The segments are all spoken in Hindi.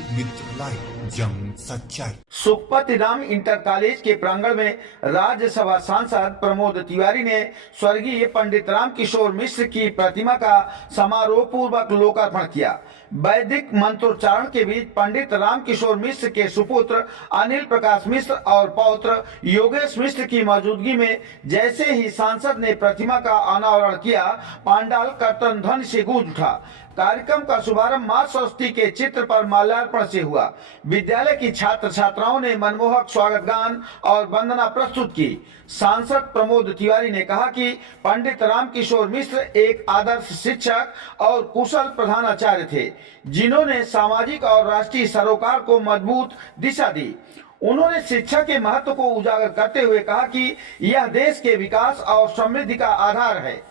लोकमित्र लाइव जंग सच्चाई। सुखपति राम इंटर कॉलेज के प्रांगण में राज्यसभा सांसद प्रमोद तिवारी ने स्वर्गीय पंडित राम किशोर मिश्र की प्रतिमा का समारोह पूर्वक लोकार्पण किया। वैदिक मंत्रोच्चारण के बीच पंडित राम किशोर मिश्र के सुपुत्र अनिल प्रकाश मिश्र और पौत्र योगेश मिश्र की मौजूदगी में जैसे ही सांसद ने प्रतिमा का अनावरण किया, पांडाल कर्तन ध्वनि से गूंज उठा। कार्यक्रम का शुभारंभ मां सरस्वती के चित्र पर माल्यार्पण से हुआ। विद्यालय की छात्र छात्राओं ने मनमोहक स्वागत गान और वंदना प्रस्तुत की। सांसद प्रमोद तिवारी ने कहा कि पंडित राम किशोर मिश्र एक आदर्श शिक्षक और कुशल प्रधानाचार्य थे, जिन्होंने सामाजिक और राष्ट्रीय सरोकार को मजबूत दिशा दी। उन्होंने शिक्षा के महत्व को उजागर करते हुए कहा कि यह देश के विकास और समृद्धि का आधार है।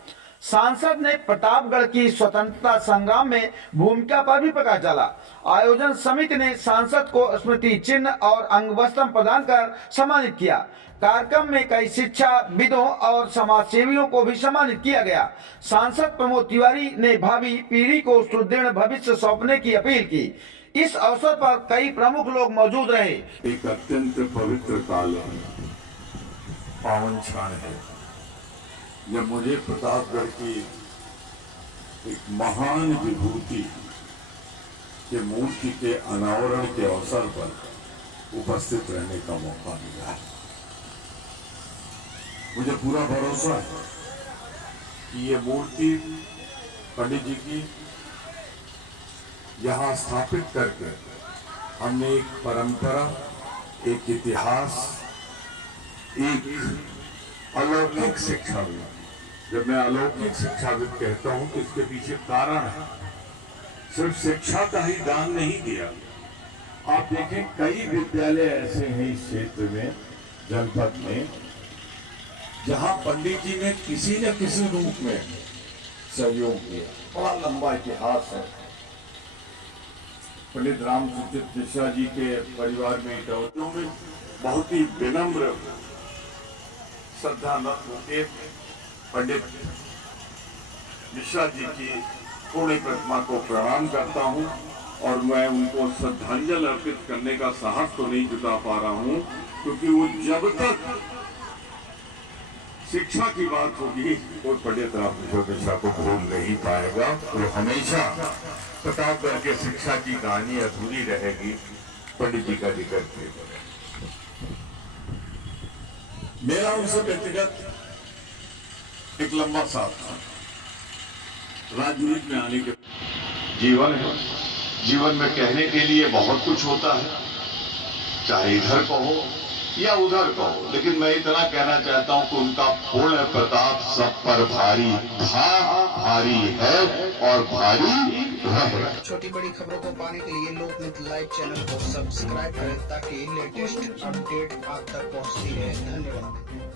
सांसद ने प्रतापगढ़ की स्वतंत्रता संग्राम में भूमिका पर भी प्रकाश डाला। आयोजन समिति ने सांसद को स्मृति चिन्ह और अंगवस्त्र प्रदान कर सम्मानित किया। कार्यक्रम में कई शिक्षाविदों और समाज सेवियों को भी सम्मानित किया गया। सांसद प्रमोद तिवारी ने भावी पीढ़ी को सुदृढ़ भविष्य सौंपने की अपील की। इस अवसर पर कई प्रमुख लोग मौजूद रहे। एक अत्यंत पवित्र काल है, पावन क्षण है, जब मुझे प्रतापगढ़ की एक महान विभूति के मूर्ति के अनावरण के अवसर पर उपस्थित रहने का मौका मिला। मुझे पूरा भरोसा है कि ये मूर्ति पंडित जी की यहाँ स्थापित करके हमने एक परंपरा, एक इतिहास, एक अलौकिक शिक्षाविद, जब मैं अलौकिक शिक्षाविद कहता हूं तो इसके पीछे कारण है, सिर्फ शिक्षा का ही दान नहीं दिया। आप देखें कई विद्यालय ऐसे हैं इस क्षेत्र में, जनपद में, जहां पंडित जी ने किसी न किसी रूप में सहयोग किया। बड़ा लंबा इतिहास है। पंडित राम सुचित मिश्रा जी के परिवार में इटौतियों में बहुत ही विनम्र श्रद्धा होकर पंडित मिश्रा जी की पुण्य प्रतिमा को प्रणाम करता हूं और मैं उनको श्रद्धांजलि अर्पित करने का साहस तो नहीं जुटा पा रहा हूं, क्योंकि वो जब तक शिक्षा की बात होगी वो पंडित राम किशोर मिश्रा को भूल नहीं पाएगा। तो हमेशा प्रतापगढ़ के शिक्षा की कहानी अधूरी रहेगी पंडित जी का जिक्र किए बगैर। मेरा उनसे व्यक्तिगत एक लंबा साथ था। राजनीति में आने के जीवन है, जीवन में कहने के लिए बहुत कुछ होता है, चाहे इधर कहो या उधर कहो, लेकिन मैं इतना कहना चाहता हूं कि उनका पूर्ण प्रताप सब पर भारी था, भारी है और भारी रहे। छोटी बड़ी खबरों को पाने के लिए लोकमित्र लाइव चैनल को सब्सक्राइब करें ताकि लेटेस्ट अपडेट आप तक पहुंचती रहे। धन्यवाद।